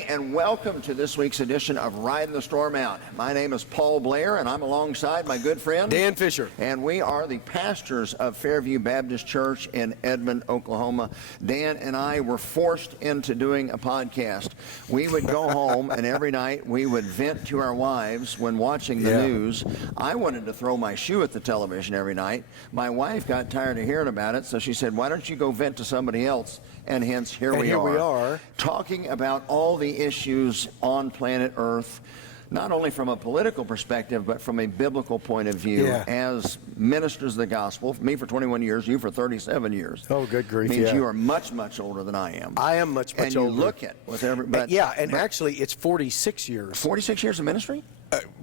everybody, and welcome to this week's edition of Riding the Storm Out. My name is Paul Blair, and I'm alongside my good friend Dan Fisher. And we are the pastors of Fairview Baptist Church in Edmond, Oklahoma. Dan and I were forced into doing a podcast. We would go home, and every night we would vent to our wives when watching the news. I wanted to throw my shoe at the television every night. My wife got tired of hearing about it, so she said, "Why don't you go vent to somebody else?" And hence, here we are, talking about all the issues on planet Earth, not only from a political perspective, but from a biblical point of view, as ministers of the gospel. Me for 21 years, you for 37 years. Oh, good grief, means you are much, much older than I am. I am much older. And you look it with every... Actually, it's 46 years. 46 years of ministry?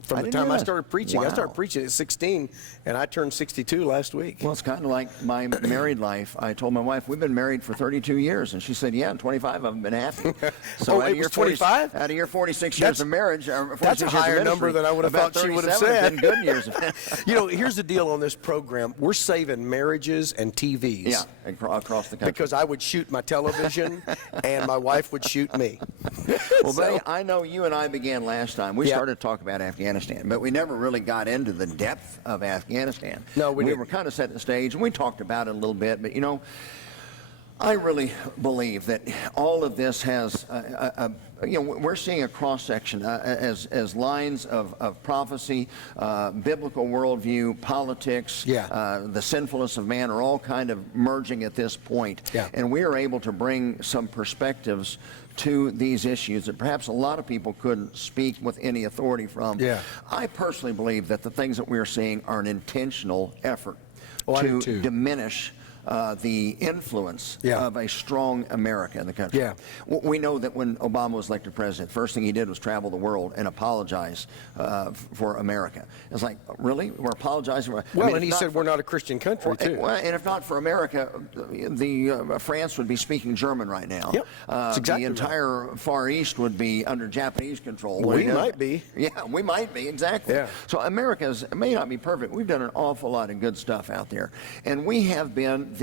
From the time I started preaching. I started preaching at 16, and I turned 62 last week. Well, it's kind of like my married life. I told my wife, we've been married for 32 years, and she said, yeah, and 25 of them have been happy. So out it was 25? Out of your 46 years of marriage, that's a higher number than I would have thought she would have said. Been good years. You know, here's the deal on this program. We're saving marriages and TVs. Yeah, across the country. Because I would shoot my television, and my wife would shoot me. Well, buddy, I know you and I began last time. We started to talk about Afghanistan, but we never really got into the depth of Afghanistan. No, we were kind of setting the stage, and we talked about it a little bit, but you know, I really believe that all of this has, we're seeing a cross-section as lines of prophecy, biblical worldview, politics, the sinfulness of man are all kind of merging at this point. And we are able to bring some perspectives to these issues that perhaps a lot of people couldn't speak with any authority from. I personally believe that the things that we're seeing are an intentional effort to diminish the influence of a strong America in the country. We know that when Obama was elected president, first thing he did was travel the world and apologize for America. It's like, really? We're apologizing for... Well, and he said we're not a Christian country, too. Well, and if not for America, France would be speaking German right now. That's exactly the entire Far East would be under Japanese control. We might be. Yeah, we might be, exactly. So America may not be perfect. We've done an awful lot of good stuff out there. And we have been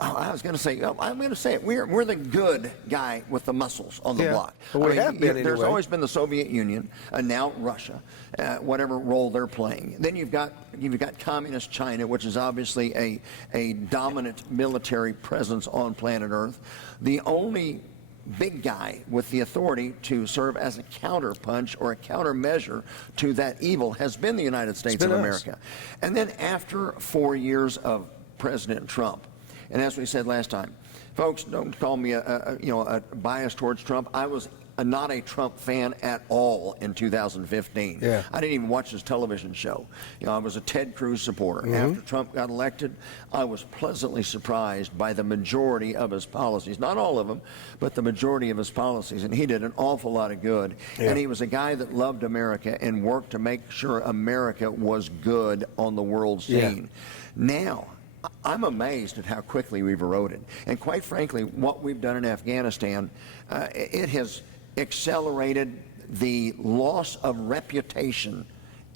I'm going to say it. We're the good guy with the muscles on the block. Well, there's always been the Soviet Union, and now Russia, whatever role they're playing. Then you've got communist China, which is obviously a dominant military presence on planet Earth. The only big guy with the authority to serve as a counterpunch or a countermeasure to that evil has been the United States of America. And then after 4 years of President Trump, and as we said last time, folks, don't call me a bias towards Trump. I was not a Trump fan at all in 2015. I didn't even watch his television show. I was a Ted Cruz supporter. After Trump got elected, I was pleasantly surprised by the majority of his policies. Not all of them, but the majority of his policies. And he did an awful lot of good. And he was a guy that loved America and worked to make sure America was good on the world scene. Now, I'm amazed at how quickly we've eroded. And quite frankly, what we've done in Afghanistan, it has accelerated the loss of reputation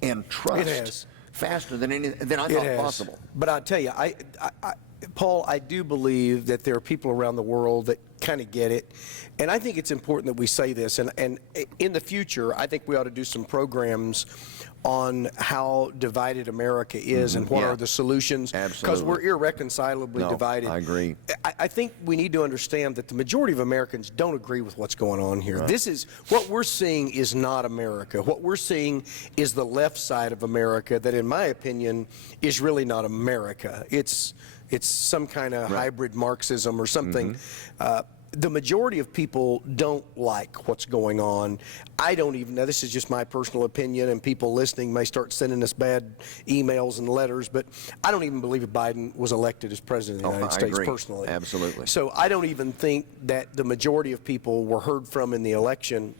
and trust faster than I thought possible. But I'll tell you, Paul, I do believe that there are people around the world that kind of get it. And I think it's important that we say this. And in the future, I think we ought to do some programs on how divided America is and what are the solutions. Because we're irreconcilably divided. I agree. I think we need to understand that the majority of Americans don't agree with what's going on here. This is, what we're seeing is not America. What we're seeing is the left side of America that, in my opinion, is really not America. It's some kind of hybrid Marxism or something. The majority of people don't like what's going on. I don't even know. This is just my personal opinion, and people listening may start sending us bad emails and letters, but I don't even believe Biden was elected as president of the United States personally. Absolutely. So I don't even think that the majority of people were heard from in the election.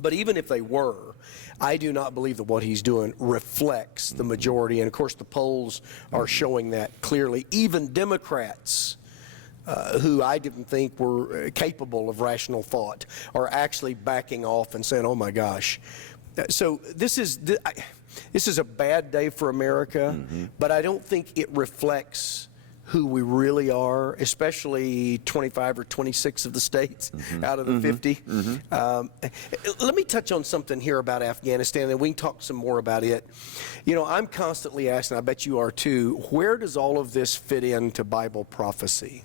But even if they were, I do not believe that what he's doing reflects the majority. And, of course, the polls are showing that clearly. Even Democrats, who I didn't think were capable of rational thought, are actually backing off and saying, oh, my gosh. So this is a bad day for America, but I don't think it reflects who we really are, especially 25 or 26 of the states out of the 50. Let me touch on something here about Afghanistan, and we can talk some more about it. You know, I'm constantly asking, I bet you are too, where does all of this fit into Bible prophecy?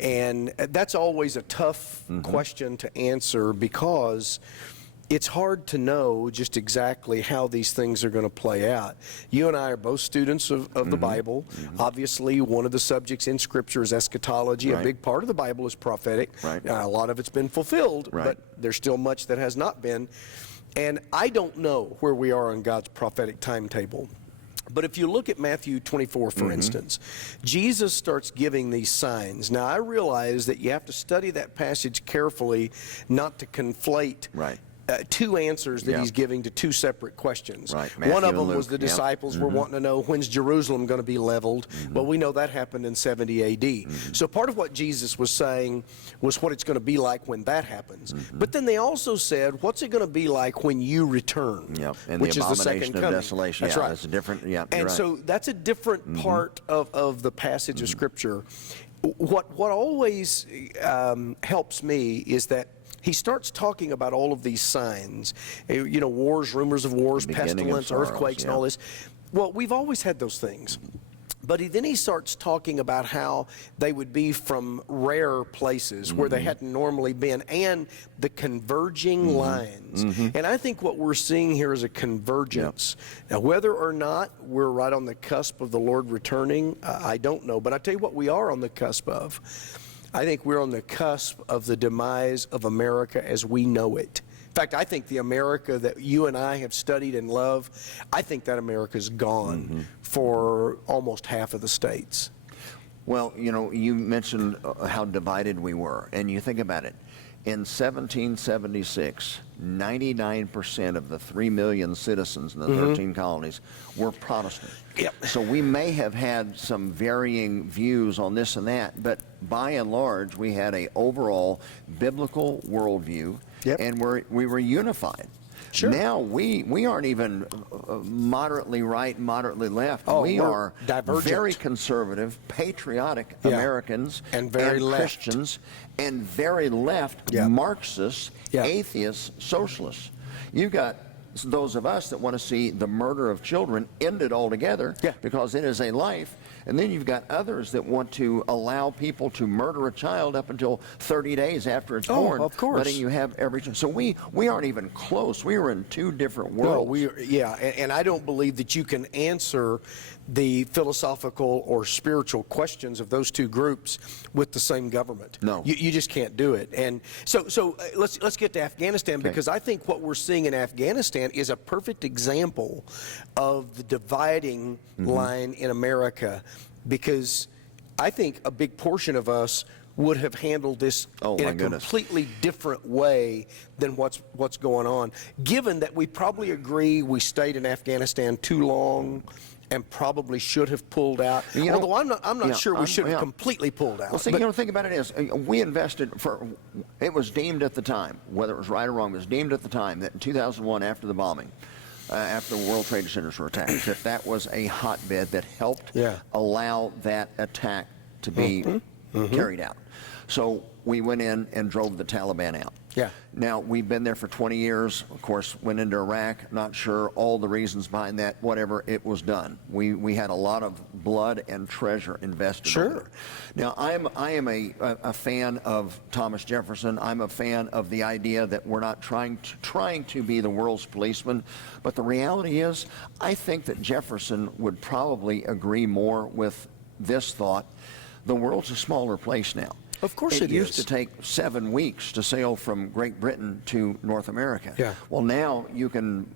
And that's always a tough question to answer, because it's hard to know just exactly how these things are going to play out. You and I are both students of the Bible. Obviously, one of the subjects in Scripture is eschatology. Right. A big part of the Bible is prophetic. Right. A lot of it's been fulfilled, but there's still much that has not been. And I don't know where we are on God's prophetic timetable. But if you look at Matthew 24, for instance, Jesus starts giving these signs. Now, I realize that you have to study that passage carefully not to conflate two answers that he's giving to two separate questions. One of them was the disciples were wanting to know, when's Jerusalem going to be leveled? Well, we know that happened in 70 A.D. So part of what Jesus was saying was what it's going to be like when that happens. But then they also said, what's it going to be like when you return? And which the is the second abomination of coming. desolation. That's right. That's a different, and so that's a different part of the passage of Scripture. What always helps me is that he starts talking about all of these signs, you know, wars, rumors of wars, pestilence, earthquakes, and all this. Well, we've always had those things. But then he starts talking about how they would be from rare places where they hadn't normally been, and the converging lines. And I think what we're seeing here is a convergence. Now, whether or not we're right on the cusp of the Lord returning, I don't know. But I tell you what we are on the cusp of. I think we're on the cusp of the demise of America as we know it. In fact, I think the America that you and I have studied and love, I think that America's gone for almost half of the states. Well, you know, you mentioned how divided we were, and you think about it. In 1776, 99% of the 3 million citizens in the 13 colonies were Protestant. So we may have had some varying views on this and that, but by and large, we had an overall biblical worldview, and we were unified. Now we aren't even moderately right, moderately left. We are very conservative, patriotic Americans and very left. Christians, and very left Marxists, atheists, socialists. You've got those of us that want to see the murder of children ended altogether because it is a life. And then you've got others that want to allow people to murder a child up until 30 days after it's born, letting you have every child. So we aren't even close. We are in two different worlds. And I don't believe that you can answer the philosophical or spiritual questions of those two groups with the same government. No. You just can't do it. And so let's get to Afghanistan, because I think what we're seeing in Afghanistan is a perfect example of the dividing line in America, because I think a big portion of us would have handled this in a completely different way than what's going on, given that we probably agree we stayed in Afghanistan too long and probably should have pulled out. Although I'm not sure we should have completely pulled out. Well, see, the thing about it is, we invested it was deemed at the time, whether it was right or wrong, it was deemed at the time that in 2001, after the bombing, after the World Trade Centers were attacked, that was a hotbed that helped allow that attack to be carried out. So we went in and drove the Taliban out. Now, we've been there for 20 years. Of course, went into Iraq. Not sure all the reasons behind that. Whatever, it was done. We had a lot of blood and treasure invested. Over there. Now, I am a fan of Thomas Jefferson. I'm a fan of the idea that we're not trying to be the world's policeman. But the reality is, I think that Jefferson would probably agree more with this thought. The world's a smaller place now. Of course it is. It used to take 7 weeks to sail from Great Britain to North America. Well, now you can,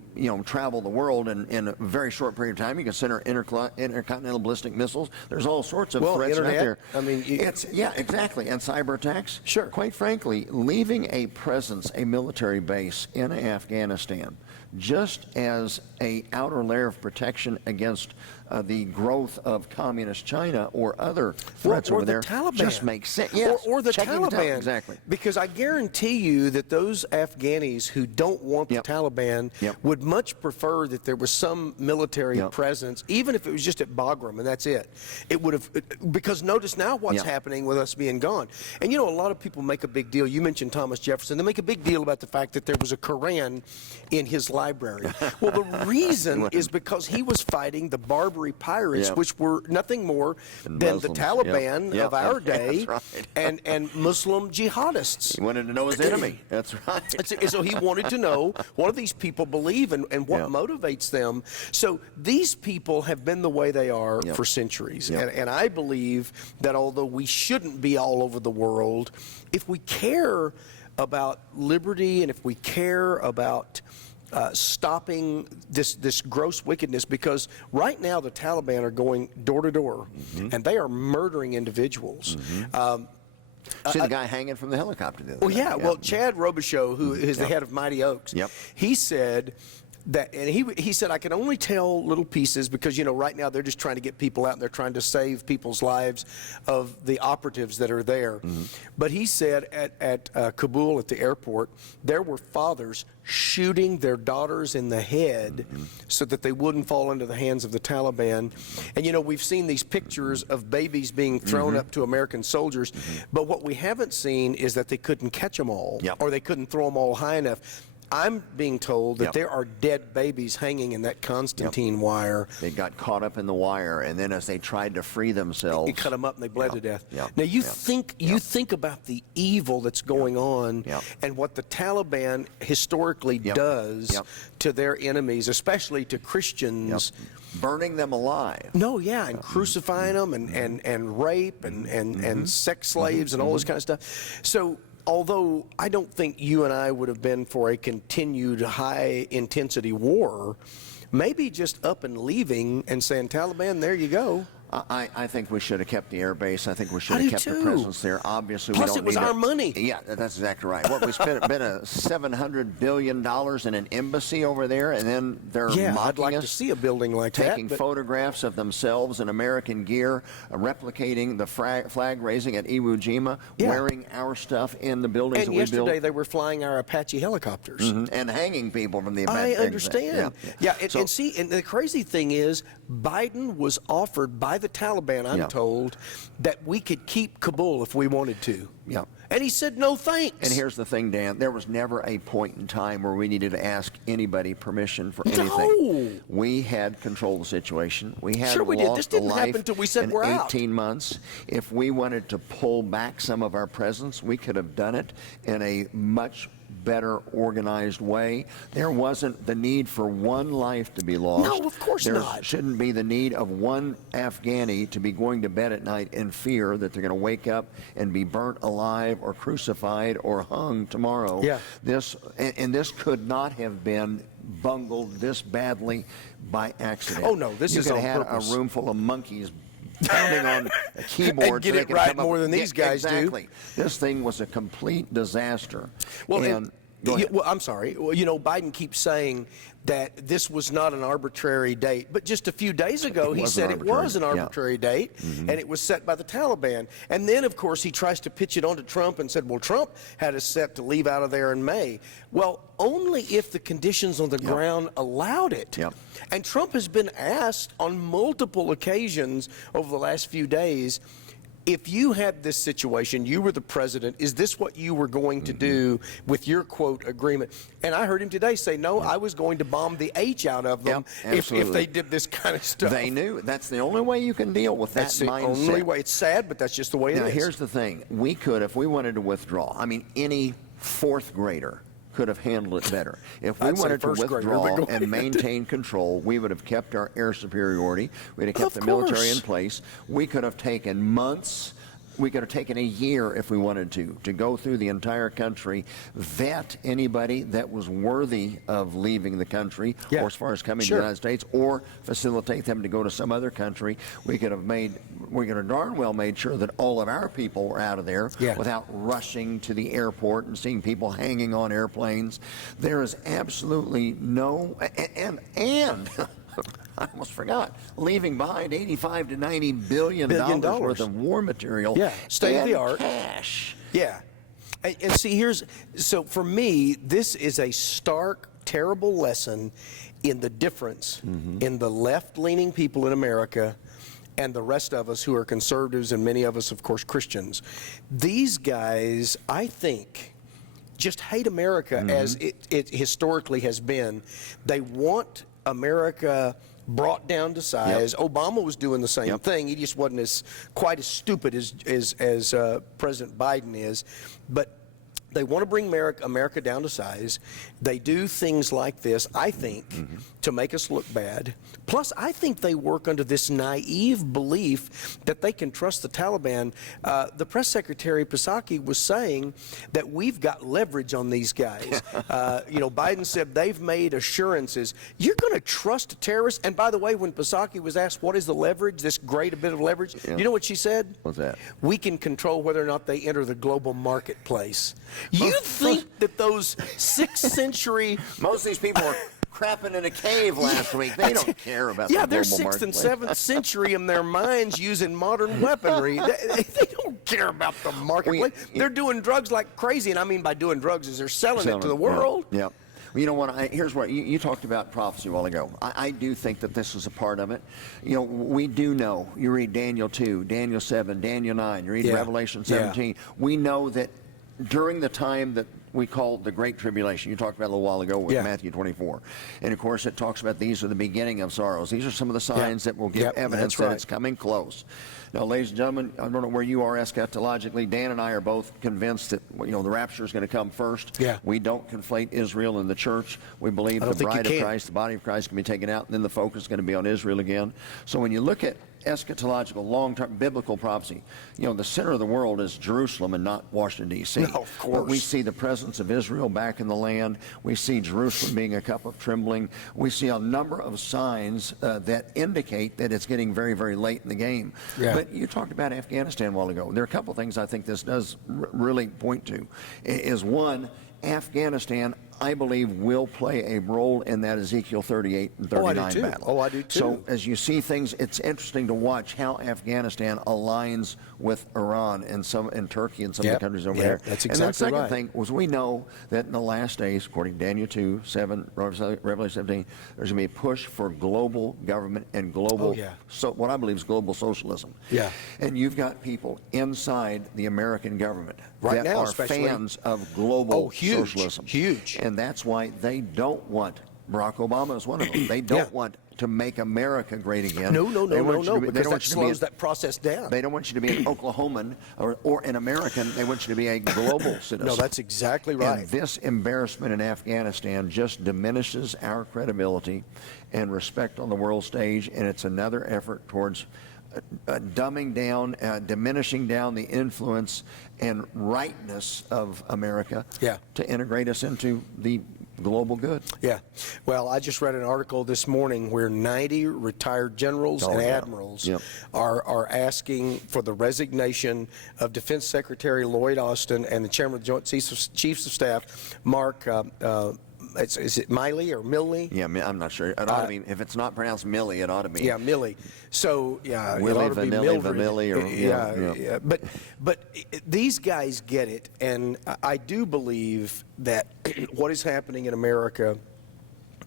travel the world in a very short period of time. You can send intercontinental ballistic missiles. There's all sorts of threats out there. I mean, exactly. And cyber attacks. Quite frankly, leaving a presence, a military base in Afghanistan just as a outer layer of protection against the growth of communist China or other threats or over the there. Taliban. Just makes sense. Yes. Or the Checking Taliban. Exactly. Because I guarantee you that those Afghanis who don't want the Yep. Taliban Yep. would much prefer that there was some military Yep. presence, even if it was just at Bagram and that's it. It would have, because notice now what's Yep. happening with us being gone. And you know, a lot of people make a big deal. You mentioned Thomas Jefferson. They make a big deal about the fact that there was a Koran in his library. Well, the reason is because he was fighting the Barbary pirates, Yep. which were nothing more than the Muslims. Taliban Yep. of our That's day right. and Muslim jihadists. He wanted to know his enemy. That's right. So he wanted to know what do these people believe and what Yep. motivates them. So these people have been the way they are Yep. for centuries. Yep. And I believe that although we shouldn't be all over the world, if we care about liberty and if we care about stopping this gross wickedness, because right now the Taliban are going door to door and they are murdering individuals. See the guy hanging from the helicopter the other Well, day. yeah. Well, Chad Robichaux, who is the head of Mighty Oaks, Yep. he said that, and he said, I can only tell little pieces because, you know, right now they're just trying to get people out and they're trying to save people's lives of the operatives that are there. But he said at Kabul at the airport, there were fathers shooting their daughters in the head so that they wouldn't fall into the hands of the Taliban. And, you know, we've seen these pictures of babies being thrown up to American soldiers, but what we haven't seen is that they couldn't catch them all Yep. or they couldn't throw them all high enough. I'm being told that Yep. there are dead babies hanging in that Constantine wire. They got caught up in the wire, and then as they tried to free themselves, It cut them up and they bled to death. Yep. Now you Yep. think about the evil that's going on Yep. and what the Taliban historically Yep. does Yep. to their enemies, especially to Christians. burning them alive. No, yeah, and crucifying them and rape and sex slaves and all this kind of stuff. So although I don't think you and I would have been for a continued high-intensity war, maybe just up and leaving and saying, Taliban, there you go. I think we should have kept the air base. I think we should I have do kept too. the presence there. Obviously, Plus, we don't it was need our money. Yeah, that's exactly right. What we spent been a $700 billion in an embassy over there, and then they're Yeah, mocking I'd like us, to see a building like that. taking but- photographs of themselves in American gear, replicating the flag raising at Iwo Jima, Yeah. wearing our stuff in the buildings And that we yesterday built, they were flying our Apache helicopters. and hanging people from the I event. understand. Yeah, and see, and the crazy thing is, Biden was offered by the Taliban, I'm Yeah. told, that we could keep Kabul if we wanted to. Yeah. And he said, no thanks. And here's the thing, Dan. There was never a point in time where we needed to ask anybody permission for anything. No. We had control of the situation. We had Sure we did. lost This didn't a life happen till we said in we're out. 18 months. If we wanted to pull back some of our presence, we could have done it in a much better organized way. There wasn't the need for one life to be lost. No, of course there not. shouldn't be the need of one Afghani to be going to bed at night in fear that they're going to wake up and be burnt alive or crucified or hung tomorrow. Yeah. This could not have been bungled this badly by accident. Oh, no, this you is could on have purpose. had a room full of monkeys pounding on a keyboard And get so they it could right come up- more than these guys do. Exactly. This thing was a complete disaster. Well, and go ahead. well, I'm sorry. Well, you know, Biden keeps saying that this was not an arbitrary date, but just a few days ago he was said an it was an arbitrary, arbitrary date, and it was set by the Taliban. And then, of course, he tries to pitch it onto Trump and said, well, Trump had us set to leave out of there in May. Well, only if the conditions on the ground allowed it. Yep. And Trump has been asked on multiple occasions over the last few days, if you had this situation, you were the president, is this what you were going to do with your, quote, agreement? And I heard him today say, no, I was going to bomb the H out of them if they did this kind of stuff. They knew. That's the only way you can deal with that That's the mindset. only way. It's sad, but that's just the way Now, it is. here's the thing. We could, if we wanted to withdraw, I mean, any fourth grader could have handled it better. If we I'd say wanted to first grader, withdraw but go and ahead. maintain control, we would have kept our air superiority. We'd have kept Of the military course. in place. We could have taken months we could have taken a year if we wanted to go through the entire country, vet anybody that was worthy of leaving the country, Yeah. or as far as coming Sure. to the United States, or facilitate them to go to some other country. We could have darn well made sure that all of our people were out of there Yeah. without rushing to the airport and seeing people hanging on airplanes. There is absolutely no, and I almost forgot, leaving behind $85 to $90 billion worth of war material. Yeah, state of the and art. cash. Yeah. And see, so for me, this is a stark, terrible lesson in the difference in the left-leaning people in America and the rest of us who are conservatives, and many of us, of course, Christians. These guys, I think, just hate America as it historically has been. They want America brought down to size. Yep. Obama was doing the same Yep. thing. He just wasn't quite as stupid as President Biden is. But they want to bring America down to size. They do things like this, I think, to make us look bad. Plus, I think they work under this naive belief that they can trust the Taliban. The press secretary, Psaki, was saying that we've got leverage on these guys. Biden said they've made assurances. You're going to trust a terrorist? And by the way, when Psaki was asked what is the leverage, this great bit of leverage, you know what she said? What's that? We can control whether or not they enter the global marketplace. You think that those 6th century... Most of these people were crapping in a cave last week. They don't care about the global they're marketplace. 6th and 7th century in their minds using modern weaponry. They don't care about the marketplace. They're doing drugs like crazy, and I mean by doing drugs is they're selling it to the world. Yeah. Well, you know what? Here's what you talked about prophecy a while ago. I do think that this is a part of it. We do know. You read Daniel 2, Daniel 7, Daniel 9. You read Revelation 17. We know that during the time that we call the Great Tribulation, you talked about a little while ago with Matthew 24. And of course, it talks about these are the beginning of sorrows. These are some of the signs that will give evidence that it's coming close. Now, ladies and gentlemen, I don't know where you are eschatologically. Dan and I are both convinced that the rapture is going to come first. Yeah. We don't conflate Israel and the church. We believe the bride of Christ, the body of Christ, can be taken out, and then the focus is going to be on Israel again. So when you look at eschatological, long-term biblical prophecy, the center of the world is Jerusalem and not Washington, D.C. No, of course. But we see the presence of Israel back in the land. We see Jerusalem being a cup of trembling. We see a number of signs that indicate that it's getting very, very late in the game. Yeah. But you talked about Afghanistan a while ago. There are a couple of things I think this does really point to. Is one, Afghanistan, I believe, will play a role in that Ezekiel 38 and 39 battle. Oh, I do too. So as you see things, it's interesting to watch how Afghanistan aligns with Iran and Turkey and some of the countries over there. That's exactly and then second right. thing was we know that in the last days, according to Daniel 2, 7, Revelation 17, there's going to be a push for global government and global, so what I believe is global socialism. Yeah. And you've got people inside the American government Right that now, are especially. fans of global huge, socialism. huge. And that's why they don't want, Barack Obama is one of them, they don't want to make America great again. No, because that you slows that process down. They don't want you to be an Oklahoman or an American. They want you to be a global citizen. No, that's exactly right. And this embarrassment in Afghanistan just diminishes our credibility and respect on the world stage, and it's another effort towards dumbing down, diminishing down the influence and rightness of America to integrate us into the global good. Yeah. Well, I just read an article this morning where 90 retired generals and admirals are asking for the resignation of Defense Secretary Lloyd Austin and the Chairman of the Joint Chiefs of Staff, Mark is it Miley or Milley? Yeah, I'm not sure. It ought to be, if it's not pronounced Millie, it ought to be. Yeah, Milley. So, Willie, it ought to be Vanilli, Mildred. Vanilli, or But these guys get it, and I do believe that what is happening in America,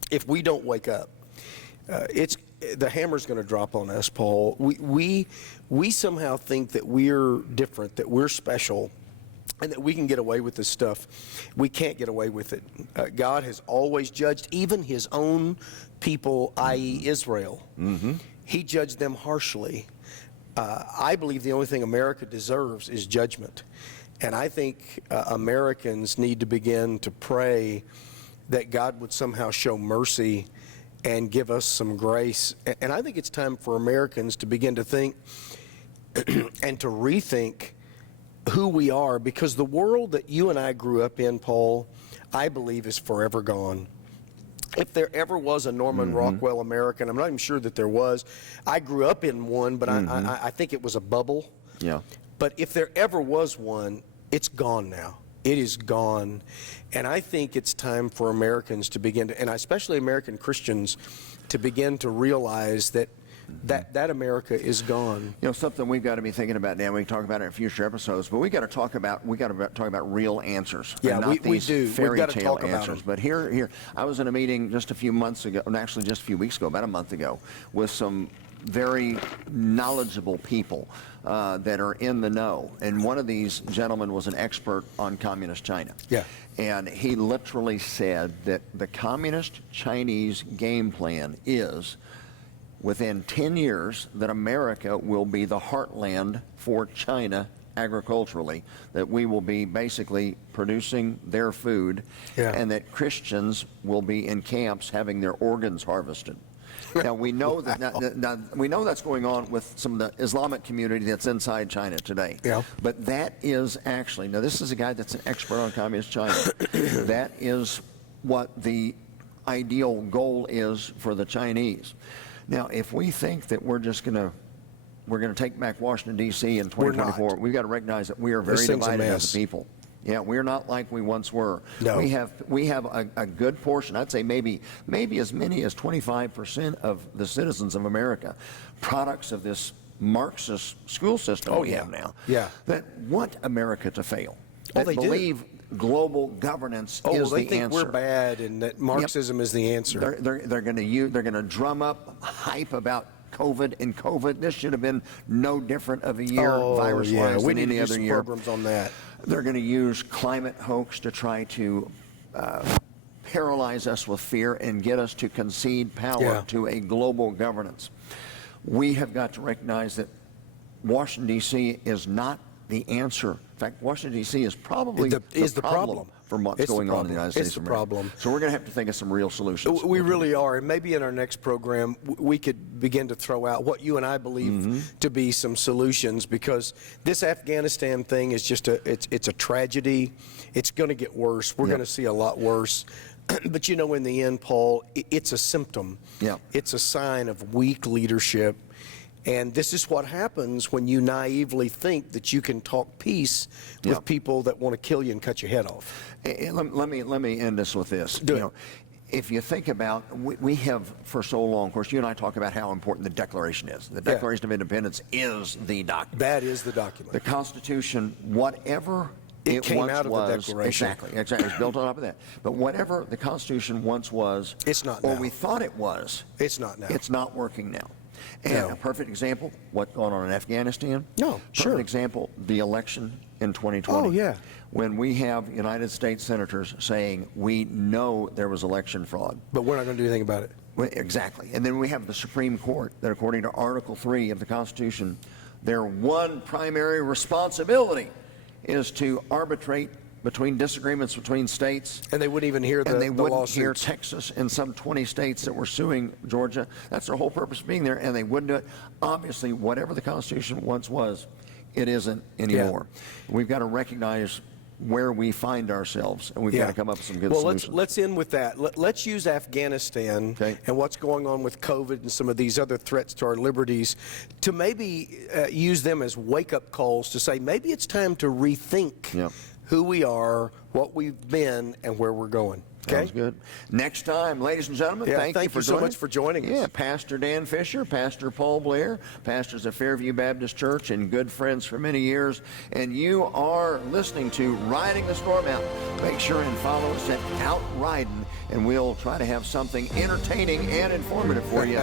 if we don't wake up, the hammer's going to drop on us, Paul. We somehow think that we're different, that we're special, and that we can get away with this stuff. We can't get away with it. God has always judged even his own people, i.e. Israel. Mm-hmm. He judged them harshly. I believe the only thing America deserves is judgment. And I think Americans need to begin to pray that God would somehow show mercy and give us some grace. And I think it's time for Americans to begin to think and to rethink who we are, because the world that you and I grew up in, Paul, I believe is forever gone. If there ever was a Norman Rockwell American, I'm not even sure that there was. I grew up in one, but I think it was a bubble. Yeah. But if there ever was one, it's gone now. It is gone. And I think it's time for Americans to begin to, and especially American Christians, to begin to realize that that America is gone. You know, something we've got to be thinking about, Dan. We can talk about it in future episodes, but we got to talk about real answers. Yeah, and not we these do. Fairy We've got to tale talk about answers. them. But here, I was in a meeting just a few months ago, and actually just a few weeks ago, about a month ago, with some very knowledgeable people that are in the know. And one of these gentlemen was an expert on communist China. Yeah. And he literally said that the communist Chinese game plan is, within 10 years, that America will be the heartland for China agriculturally, that we will be basically producing their food, and that Christians will be in camps having their organs harvested. Now we know that we know that's going on with some of the Islamic community that's inside China today. Yeah. But that is actually, now this is a guy that's an expert on communist China. That is what the ideal goal is for the Chinese. Now, if we think that we're going to take back Washington, D.C. in 2024, we've got to recognize that we are very divided as a people. Yeah, we're not like we once were. No. We have a good portion, I'd say maybe as many as 25% of the citizens of America, products of this Marxist school system we have now, that want America to fail. That they believe global governance is they the think answer. we're bad and that Marxism is the answer. They're going to drum up hype about COVID, and COVID, this should have been no different of a year virus-wise than any other year. Programs on that. They're going to use climate hoax to try to paralyze us with fear and get us to concede power to a global governance. We have got to recognize that Washington, D.C. is not the answer. In fact, Washington, D.C. is probably the problem for what's going on in the United States. It's the problem. So we're going to have to think of some real solutions. We really are. And maybe in our next program, we could begin to throw out what you and I believe to be some solutions, because this Afghanistan thing is just it's a tragedy. It's going to get worse. We're going to see a lot worse. But you know, in the end, Paul, it's a symptom. Yeah. It's a sign of weak leadership. And this is what happens when you naively think that you can talk peace with people that want to kill you and cut your head off. Let me end this with this. If you think about, we have for so long, of course, you and I talk about how important the Declaration is. The Declaration of Independence is the document. That is the document. The Constitution, whatever it came once out of was, the Declaration. Exactly. It's built on top of that. But whatever the Constitution once was, it's not or now. we thought it was, it's not now. It's not working now. And a perfect example, what's going on in Afghanistan. Perfect example, the election in 2020. Oh, yeah. When we have United States senators saying, we know there was election fraud, but we're not going to do anything about it. Exactly. And then we have the Supreme Court that, according to Article 3 of the Constitution, their one primary responsibility is to arbitrate between disagreements between states. And they wouldn't even hear the lawsuits. And they wouldn't hear Texas and some 20 states that were suing Georgia. That's their whole purpose of being there, and they wouldn't do it. Obviously, whatever the Constitution once was, it isn't anymore. We've got to recognize where we find ourselves, and we've got to come up with some good solutions. Well, let's end with that. Let's use Afghanistan and what's going on with COVID and some of these other threats to our liberties to maybe use them as wake-up calls to say maybe it's time to rethink who we are, what we've been, and where we're going. Okay? Sounds good. Next time, ladies and gentlemen, thank you so much for joining us. Yeah, Pastor Dan Fisher, Pastor Paul Blair, pastors of Fairview Baptist Church and good friends for many years. And you are listening to Riding the Storm Out. Make sure and follow us at Out Ridin', and we'll try to have something entertaining and informative for you.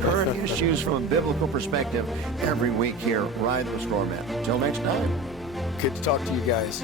Current issues from a biblical perspective every week here, Riding the Storm Out. Until next time. Good to talk to you guys.